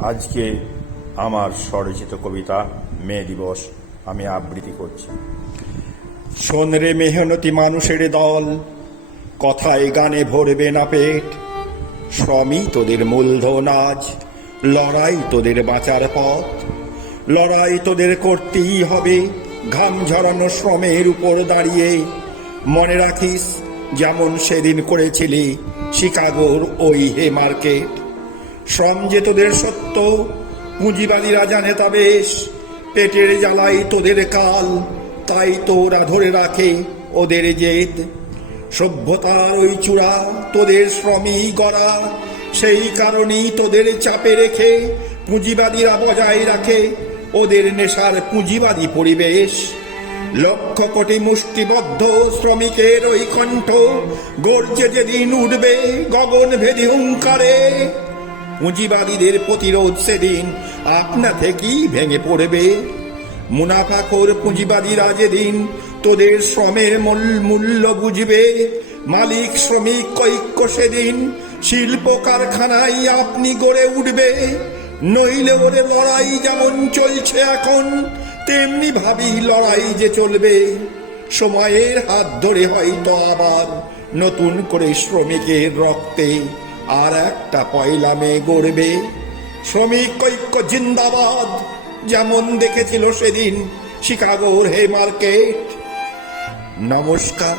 আজকে আমার স্বরচিত কবিতা মে দিবস আমি আবৃত্তি করছি। শোন রে মেহনতি মানুষের দল, কথায় গানে ভরবে না পেট। শ্রমই তোদের মূলধন আজ, লড়াই তোদের বাঁচার পথ। লড়াই তোদের করতেই হবে, ঘাম ঝরানো শ্রমের উপর দাঁড়িয়ে। মনে রাখিস যেমন সেদিন করেছিলি শিকাগোর ওই হে মার্কেট। শ্রম যে তোদের সত্য, পুঁজিবাদীরা জানে তা বেশ। পেটের জ্বালাই তোদের কাল, তাই তোরা ধরে রাখে ওদের জেদ। সভ্যতার ওই চূড়া তোদের শ্রমই গড়া, সেই কারণেই তোদের চাপে রেখে পুঁজিবাদীরা বজায় রাখে ওদের নেশার পুঁজিবাদী পরিবেশ। লক্ষ কোটি মুষ্টিবদ্ধ শ্রমিকের ওই কণ্ঠ গর্জে যেদিন উঠবে গগন ভেদী হুঙ্কারে, পুঁজিবাদীদের প্রতিরোধ সেদিন আপনা থেকেই ভেঙে পড়বে। মুনাফাখোর পুঁজিবাদীরা যেদিন তোদের শ্রমের মূল্য বুঝবে, মালিক শ্রমিক ঐক্য সেদিন শিল্প কারখানায় আপনি গড়ে উঠবে। নইলে ওরে লড়াই যেমন চলছে এখন, তেমনি ভাবি লড়াই যে চলবে। সময়ের হাত ধরে হয়তো আবার নতুন করে শ্রমিকের রক্তে আর একটা পয়লা মে গড়বে। শ্রমিক ঐক্য জিন্দাবাদ, যেমন দেখেছিল সেদিন শিকাগোর হে মার্কেট। নমস্কার।